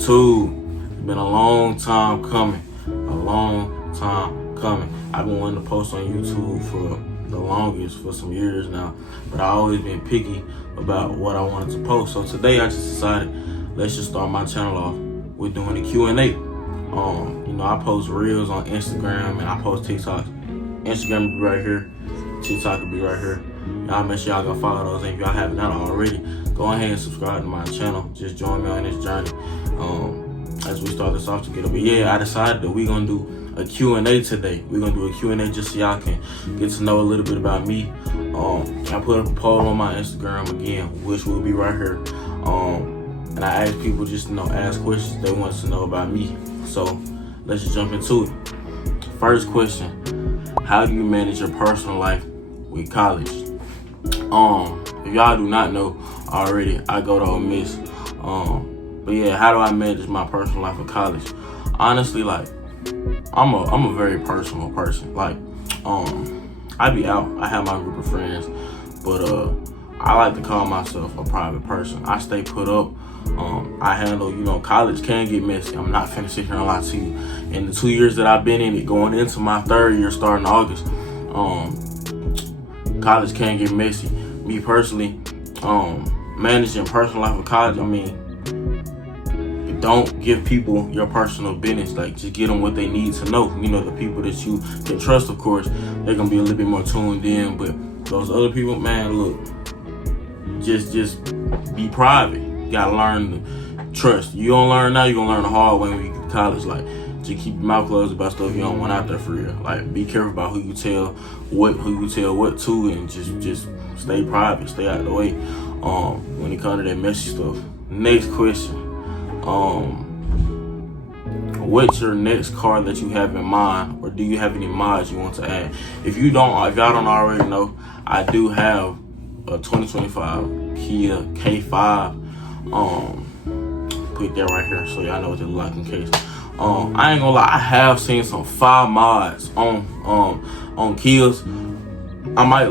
YouTube. It's been a long time coming. A long time coming. I've been wanting to post on YouTube for the longest, for some years now. But I've always been picky about what I wanted to post. So today I just decided, let's just start my channel off with doing a Q&A. I post reels on Instagram and I post TikToks. Instagram will be right here. TikTok will be right here. Y'all make sure y'all go follow those. And if y'all haven't done it already, go ahead and subscribe to my channel. Just join me on this journey as we start this off together. But yeah, I decided that we're going to do a Q&A today. We're going to do a Q&A just so y'all can get to know a little bit about me. I put up a poll on my Instagram again, which will be right here. And I asked people just to ask questions they want to know about me. So let's just jump into it. First question. How do you manage your personal life with college? If y'all do not know already, I go to Ole Miss. But yeah, how do I manage my personal life with college? Honestly, I'm a very personal person. I be out, I have my group of friends, but I like to call myself a private person. I stay put up. I handle, college can get messy. I'm not finna sit here and lie to you. In the 2 years that I've been in it, going into my third year starting August, college can get messy. Me personally, managing personal life with college, don't give people your personal business. Just get them what they need to know. The people that you can trust, of course, they're gonna be a little bit more tuned in. But those other people, man, look, just be private. You gotta learn to trust. You don't learn now, you're gonna learn the hard way when you get to college. Just keep your mouth closed about stuff you don't want out there for real. Be careful about who you tell what to, and just stay private, stay out of the way when it comes to that messy stuff. Next question. What's your next car that you have in mind, or do you have any mods you want to add? If y'all don't already know, I do have a 2025 Kia K5. Put that right here so y'all know what they look like in case. I ain't gonna lie, I have seen some fire mods on Kias. I might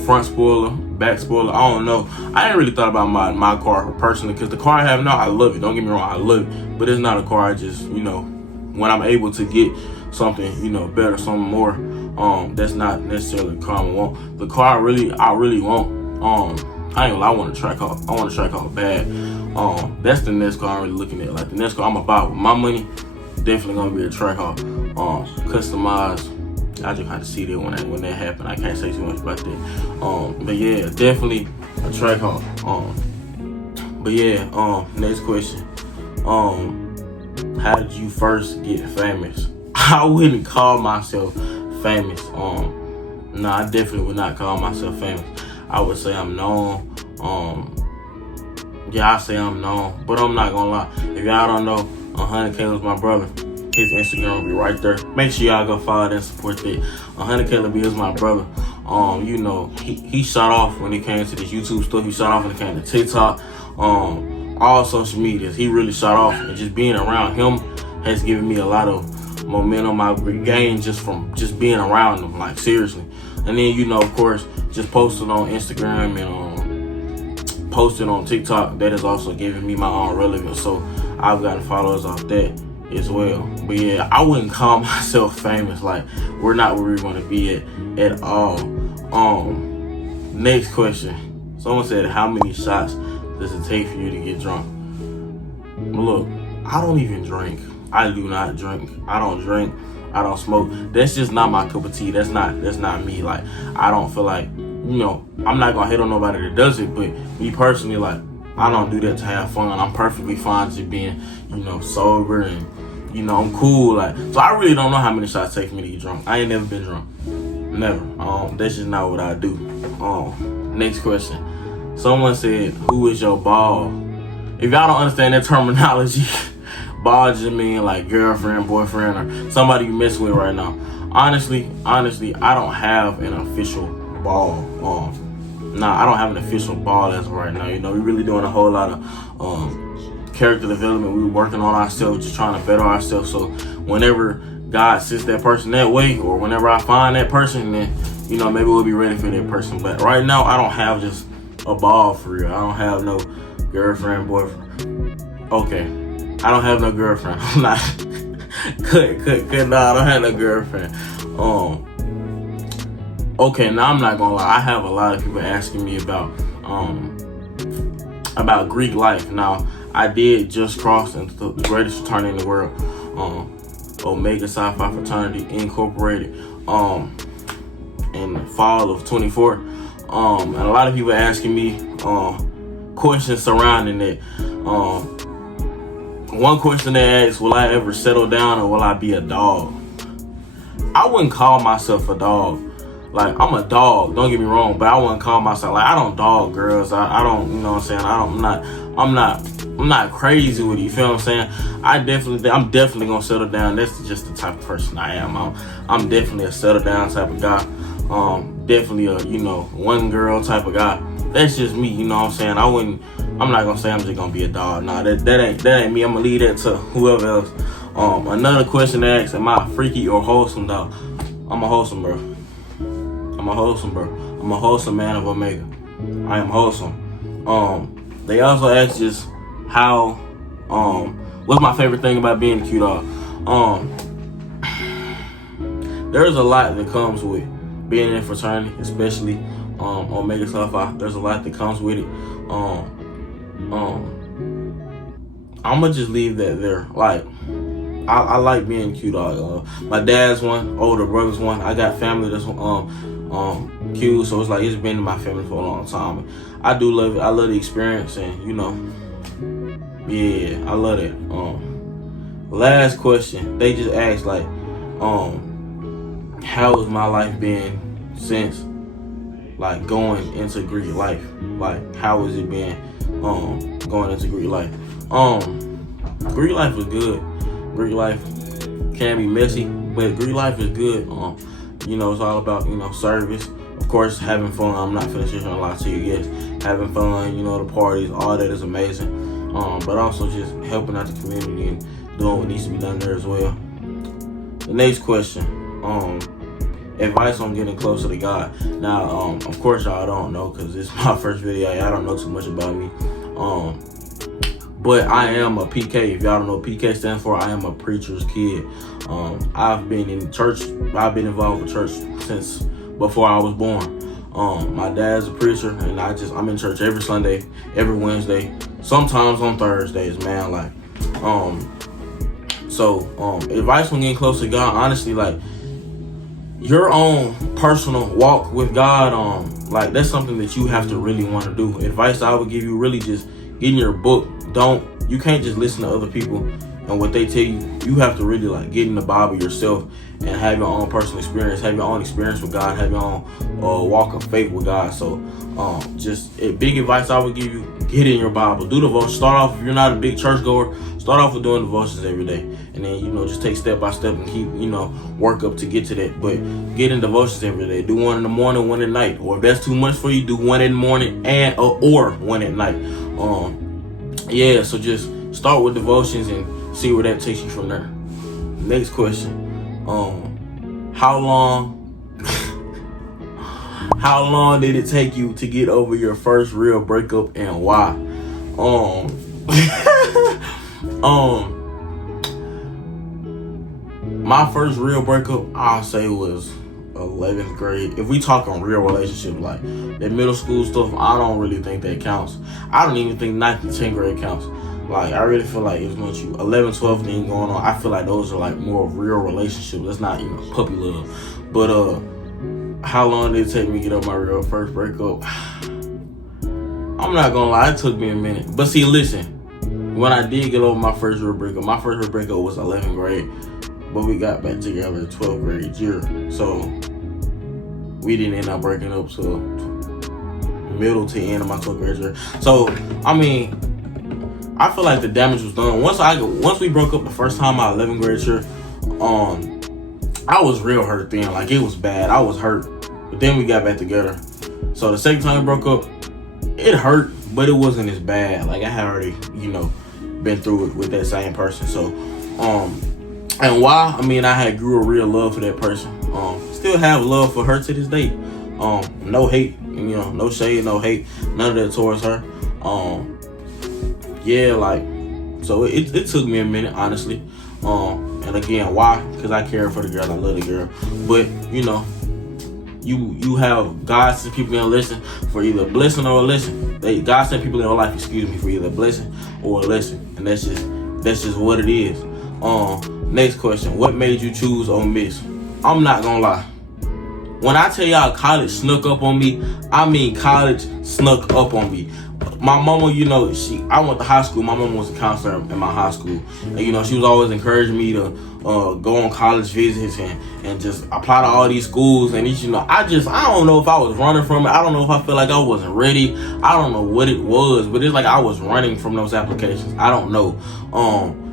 front spoiler, back spoiler, I don't know. I ain't really thought about my car personally, because the car I have now, I love it. Don't get me wrong, I love it. But it's not a car I just, when I'm able to get something, better, something more, that's not necessarily the car I want. The car I really want, I ain't gonna lie, I want a track off bad. That's the next car I'm really looking at. The next car I'm gonna buy with my money, definitely gonna be a track off. Customized. I just had to see that when that happened. I can't say too much about that. But yeah, definitely a track off. But yeah, next question. How did you first get famous? I wouldn't call myself famous. I definitely would not call myself famous. I would say I'm known. I say I'm known, but I'm not gonna lie. If y'all don't know, 100K was my brother. His Instagram will be right there. Make sure y'all go follow that and support that. 100K is my brother. He shot off when it came to this YouTube stuff. He shot off when it came to TikTok. All social medias. He really shot off, and just being around him has given me a lot of momentum. I've regained just from just being around him, seriously. And then, of course, just posting on Instagram and posting on TikTok, that has also given me my own relevance. So I've gotten followers off that as well. But yeah, I wouldn't call myself famous. We're not where we want to be at all. Next question. Someone said, how many shots does it take for you to get drunk? Look, I don't even drink. I do not drink. I don't drink. I don't smoke. That's just not my cup of tea. That's not me. I don't feel like, I'm not gonna hate on nobody that does it, but me personally, I don't do that to have fun. I'm perfectly fine just being, sober, and I'm cool. So I really don't know how many shots it takes me to get drunk. I ain't never been drunk. Never. That's just not what I do. Next question. Someone said, who is your ball? If y'all don't understand that terminology, ball just mean girlfriend, boyfriend, or somebody you mess with right now. Honestly, I don't have an official ball. I don't have an official ball as of right now. We really doing a whole lot of character development. We working on ourselves, just trying to better ourselves. So whenever God sends that person that way, or whenever I find that person, then maybe we'll be ready for that person. But right now, I don't have just a ball for real. I don't have no girlfriend, boyfriend. Okay, I don't have no girlfriend. I'm not no, I don't have no girlfriend. Okay, now I'm not gonna lie. I have a lot of people asking me about Greek life. Now, I did just cross into the greatest fraternity in the world, Omega Psi Phi Fraternity Incorporated, in the fall of 24. And a lot of people asking me questions surrounding it. One question they asked, will I ever settle down or will I be a dog? I wouldn't call myself a dog. Like, I'm a dog, don't get me wrong, but I wouldn't call myself, like, I don't dog girls. I don't, you know what I'm saying? I'm not crazy with it, you feel what I'm saying? I'm definitely gonna settle down. That's just the type of person I am. I'm definitely a settle down type of guy. Definitely a, one girl type of guy. That's just me, you know what I'm saying? I'm not gonna say I'm just gonna be a dog. Nah, that ain't me. I'm gonna leave that to whoever else. Another question they asked, am I freaky or wholesome, dog? I'm a wholesome, bro. I'm a wholesome man of Omega. I am wholesome. They also asked just how, what's my favorite thing about being a Q-Dog? There's a lot that comes with being in a fraternity, especially Omega Psi Phi. There's a lot that comes with it. I'ma just leave that there. Like, I like being Q-Dog. My dad's one, older brother's one. I got family that's Q, so it's been in my family for a long time. I do love it. I love the experience, and yeah, I love it. Last question, they just asked like, how has my life been since like going into Greek life? Like, how has it been going into Greek life? Greek life is good. Greek life can be messy, but Greek life is good. It's all about, service. Of course, having fun. I'm not finna sit here and lie to you. Yes, having fun, the parties, all that is amazing. But also just helping out the community and doing what needs to be done there as well. The next question, advice on getting closer to God. Now, of course, y'all don't know because it's my first video. Y'all don't know too much about me. But I am a PK. If y'all don't know what PK stands for, I am a preacher's kid. I've been in church. I've been involved with church since before I was born. My dad's a preacher, and I'm in church every Sunday, every Wednesday, sometimes on Thursdays, man. Like, advice when getting close to God, honestly, like, your own personal walk with God, like, that's something that you have to really want to do. Advice I would give you, really just get in your book. You can't just listen to other people and what they tell you. You have to really like get in the Bible yourself and have your own personal experience, have your own experience with God, have your own walk of faith with God. So just a big advice I would give you, get in your Bible, do devotion. Start off, if you're not a big church goer, start off with doing devotions every day. And then, just take step by step and keep, work up to get to that. But get in devotions every day. Do one in the morning, one at night. Or if that's too much for you, do one in the morning or one at night. Yeah, so just start with devotions and see where that takes you from there. Next question. How long did it take you to get over your first real breakup and why? My first real breakup, I'll say, was 11th grade. If we talk on real relationship, like that middle school stuff, I don't really think that counts. I don't even think 9th and 10th grade counts. Like, I really feel like it's once you 11, 12 thing going on, I feel like those are like more of real relationships. That's not, puppy love. But how long did it take me to get up my real first breakup? I'm not gonna lie, it took me a minute. But see, listen, when I did get over my first real breakup was 11th grade. But we got back together in 12th grade year. So we didn't end up breaking up till middle to end of my 12th grade year. So, I mean, I feel like the damage was done. Once we broke up the first time my 11th grade year, I was real hurt then. Like, it was bad. I was hurt. But then we got back together. So the second time we broke up, it hurt, but it wasn't as bad. Like, I had already, been through it with that same person. So, and why? I mean, I had grew a real love for that person. Still have love for her to this day. No hate, no shade, no hate, none of that towards her. Yeah, like, So it took me a minute, honestly. And again, why? Because I care for the girl. I love the girl. But you know, you have God sent people in your lesson for either a blessing or a lesson. God sent people in your life, for either a blessing or a lesson, and that's just what it is. Next question: what made you choose Ole Miss? I'm not gonna lie. When I tell y'all college snuck up on me, I mean college snuck up on me. My mama, I went to high school. My mama was a counselor in my high school. And, she was always encouraging me to go on college visits and just apply to all these schools. And, I don't know if I was running from it. I don't know if I felt like I wasn't ready. I don't know what it was, but it's like I was running from those applications. I don't know.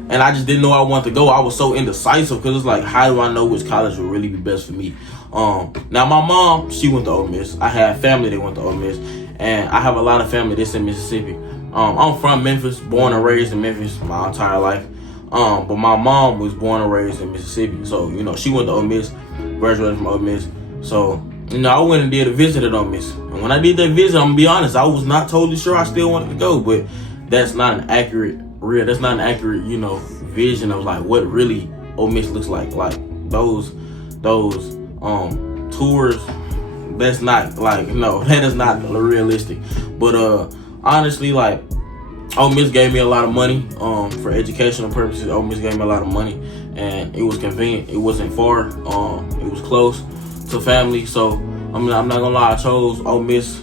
And I just didn't know I wanted to go. I was so indecisive because it's like, how do I know which college would really be best for me? Now, my mom, she went to Ole Miss. I have family that went to Ole Miss. And I have a lot of family that's in Mississippi. I'm from Memphis, born and raised in Memphis my entire life. But my mom was born and raised in Mississippi. So, she went to Ole Miss, graduated from Ole Miss. So, I went and did a visit at Ole Miss. And when I did that visit, I'm gonna be honest, I was not totally sure I still wanted to go. But that's not an accurate, vision of like what really Ole Miss looks like. Like those tours. That's not that is not realistic. But honestly, like Ole Miss gave me a lot of money for educational purposes. Ole Miss gave me a lot of money, and it was convenient. It wasn't far. It was close to family. So I'm not gonna lie, I chose Ole Miss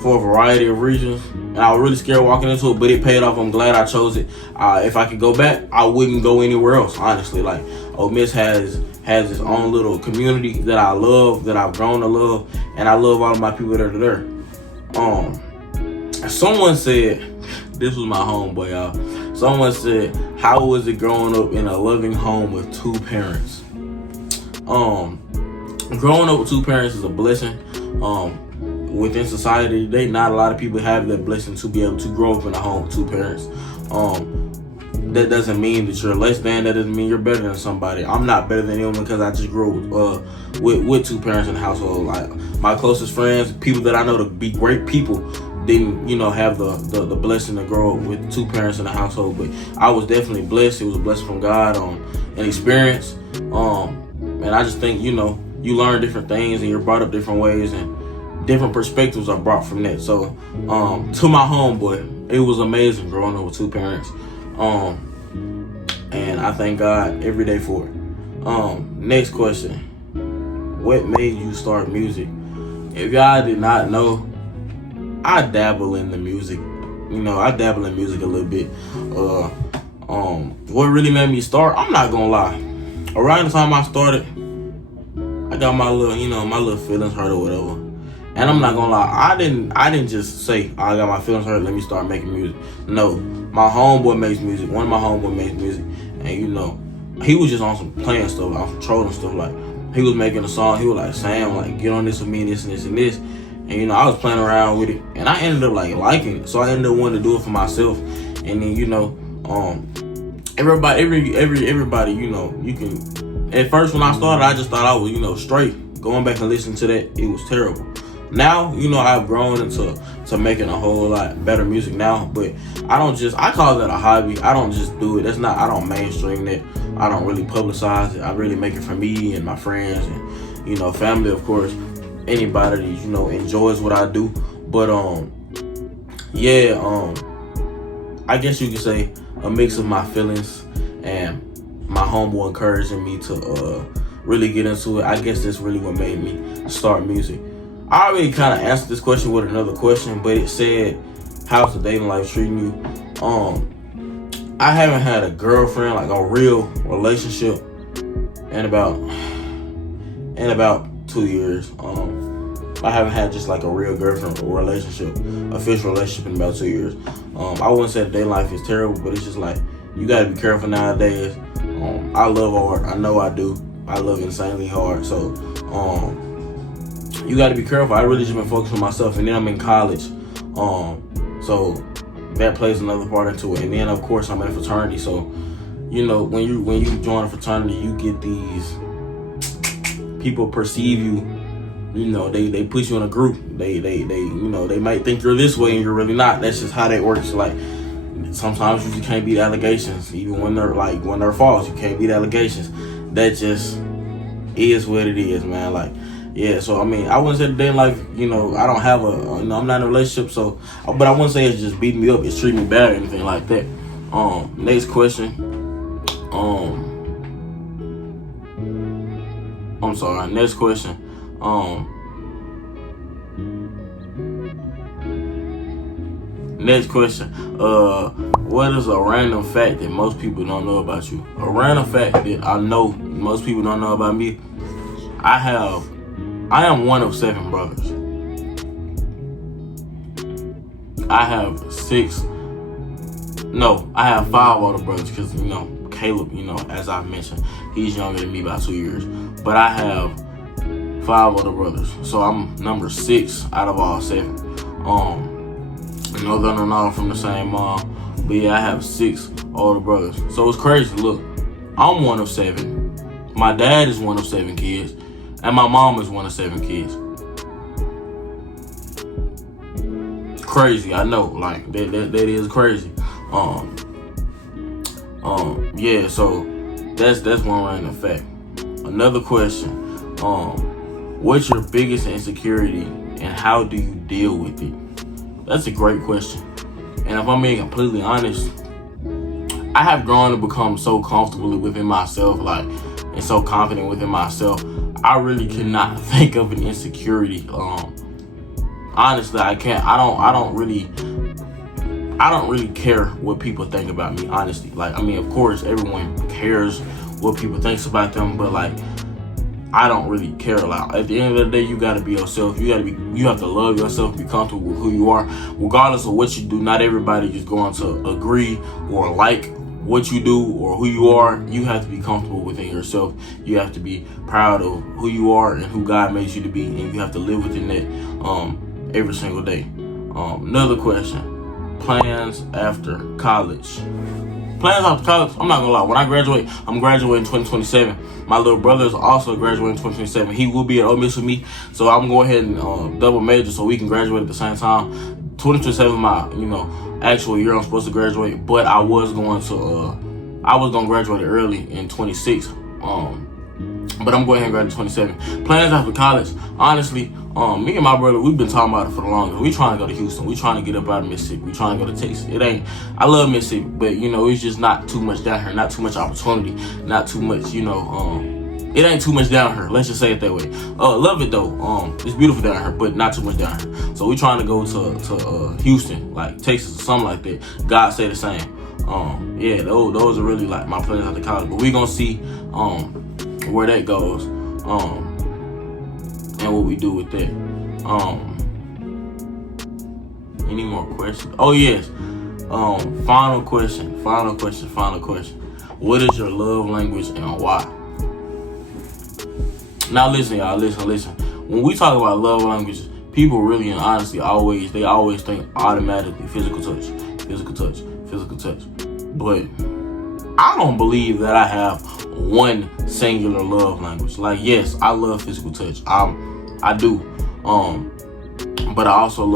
for a variety of reasons, and I was really scared walking into it, but it paid off. I'm glad I chose it. If I could go back, I wouldn't go anywhere else. Honestly, like Ole Miss has its own little community that I love, that I've grown to love, and I love all of my people that are there. Someone said, this was my homeboy, y'all. Someone said, how was it growing up in a loving home with two parents? Growing up with two parents is a blessing. Within society today, not a lot of people have that blessing to be able to grow up in a home with two parents. That doesn't mean that you're less than. That doesn't mean you're better than somebody. I'm not better than anyone because I just grew with two parents in the household. Like my closest friends, people that I know to be great people, didn't have the blessing to grow up with two parents in the household. But I was definitely blessed. It was a blessing from God, an experience. And I just think you learn different things and you're brought up different ways and different perspectives are brought from that. So to my homeboy, it was amazing growing up with two parents. And I thank God every day for it. Next question. What made you start music? If y'all did not know, I dabble in the music. I dabble in music a little bit. What really made me start, I'm not gonna lie. Around the time I started, I got my little feelings hurt or whatever. And I'm not gonna lie, I didn't just say, I got my feelings hurt, let me start making music. No, my homeboy makes music. One of my homeboys makes music. And he was just on some playing stuff, on some trolling stuff. Like, he was making a song, he was like, Sam, like, get on this with me, this and this and this. And I was playing around with it. And I ended up like liking it. So I ended up wanting to do it for myself. And then, everybody, you can, at first when I started, I just thought I was, straight. Going back and listening to that, it was terrible. Now, I've grown into making a whole lot better music now, but I call that a hobby. I don't just do it. I don't mainstream it. I don't really publicize it. I really make it for me and my friends and, family, of course. Anybody that, enjoys what I do. But, I guess you could say a mix of my feelings and my homeboy encouraging me to, really get into it. I guess that's really what made me start music. I already kind of answered this question with another question, but it said, how's the dating life treating you? I haven't had a girlfriend, like a real relationship, in about 2 years. I haven't had just like a real girlfriend or relationship, official relationship in about 2 years. I wouldn't say the dating life is terrible, but it's just like, you gotta be careful nowadays. I love hard. I know I do. I love insanely hard. So, you got to be careful. I really just been focused on myself, and then I'm in college, so that plays another part into it. And then of course I'm in a fraternity, so when you join a fraternity, you get these people perceive you. They put you in a group. They might think you're this way and you're really not. That's just how that works. Like sometimes you just can't beat allegations, even when they're false. You can't beat allegations. That just is what it is, man. Like, yeah. So I mean, I wouldn't say today in life, I don't have I'm not in a relationship, so, but I wouldn't say it's just beating me up, it's treating me bad or anything like that. Next question. I'm sorry. Next question. Next question. What is a random fact that most people don't know about you? A random fact that I know most people don't know about me. I am one of 7 brothers. I have 5 older brothers because, Caleb, as I mentioned, he's younger than me by 2 years. But I have 5 older brothers. So I'm number 6 out of all 7. They're not all from the same mom. But yeah, I have 6 older brothers. So it's crazy. Look, I'm one of 7. My dad is one of 7 kids. And my mom is one of 7 kids. Crazy, I know. Like, that is crazy. Yeah, so that's one random fact. Another question. What's your biggest insecurity and how do you deal with it? That's a great question. And if I'm being completely honest, I have grown to become so comfortable within myself, and so confident within myself. I really cannot think of an insecurity. Honestly, I can't. I don't really care what people think about me, honestly. Of course, everyone cares what people thinks about them, but I don't really care a lot. At the end of the day, you gotta be yourself. You have to love yourself, be comfortable with who you are. Regardless of what you do, not everybody is going to agree or like what you do or who you are. You have to be comfortable within yourself. You have to be proud of who you are and who God makes you to be, and you have to live within that every single day. Another question. Plans after college. Plans after college, I'm not gonna lie. When I graduate, I'm graduating 2027. My little brother is also graduating 2027. He will be at Ole Miss with me, so I'm going ahead and double major so we can graduate at the same time. 2027, my actual year I'm supposed to graduate, but I was gonna graduate early in 26. But I'm going ahead and graduate 27. Plans after college, honestly, me and my brother, we've been talking about it for the longest. We trying to go to Houston. We trying to get up out of Mississippi. We trying to go to Texas. I love Mississippi, but it's just not too much down here. Not too much opportunity. Not too much, it ain't too much down here. Let's just say it that way. Love it though. It's beautiful down here, but not too much down here. So we trying to go to Houston, like Texas or something like that. God say the same. Yeah, those are really my plans after college. But we gonna see where that goes. And what we do with that. Any more questions? Oh yes. Final question. What is your love language and why? Now listen, y'all. Listen. When we talk about love languages, people really and honestly always think automatically physical touch. But I don't believe that I have one singular love language. Yes, I love physical touch. I do. But I also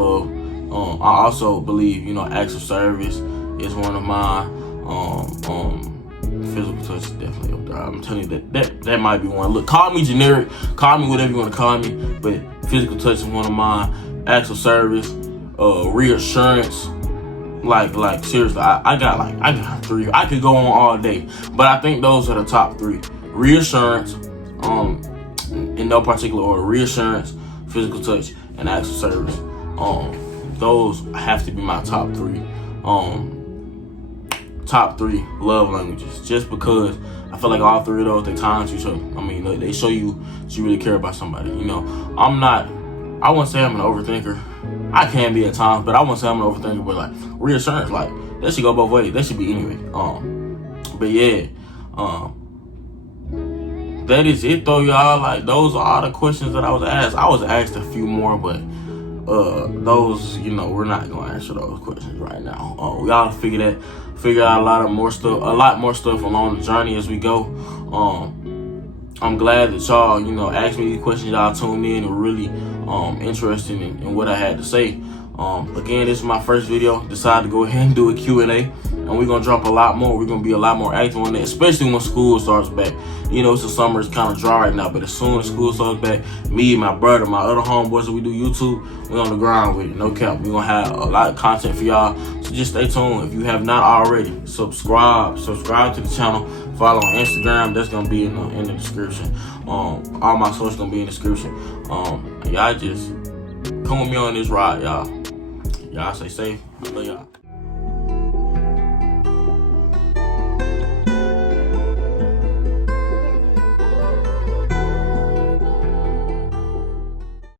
believe, acts of service is one of mine. Physical touch is definitely up there. I'm telling you that might be one. Look, call me generic, call me whatever you want to call me, but physical touch is one of mine. Acts of service, reassurance. Seriously, I got 3. I could go on all day, but I think those are the top 3. Reassurance, in no particular order. Reassurance, physical touch, and acts of service. Those have to be my top 3. Top 3 love languages. Just because I feel like all 3 of those, they tie to each other. They show you that you really care about somebody. I wouldn't say I'm an overthinker. I can be at times, but I wouldn't say I'm an overthinker. But reassurance, that should go both ways. That should be anyway. But yeah, that is it though, y'all. Those are all the questions that I was asked. I was asked a few more, but those, we're not gonna answer those questions right now. We gotta figure out a lot more stuff along the journey as we go. I'm glad that y'all, asked me these questions. Y'all tuned in and were really interested in what I had to say. Again, this is my first video. Decided to go ahead and do a Q&A. and we're gonna drop a lot more. We're gonna be a lot more active on it, especially when school starts back. You know, the summer is kind of dry right now, but as soon as school starts back, me, my brother, my other homeboys that we do YouTube, we're on the grind with it, no cap. We're gonna have a lot of content for y'all, so just stay tuned. If you have not already, subscribe to the channel. Follow on Instagram, that's gonna be in the description. All my socials gonna be in the description. Y'all just come with me on this ride, y'all. Y'all stay safe. I love y'all.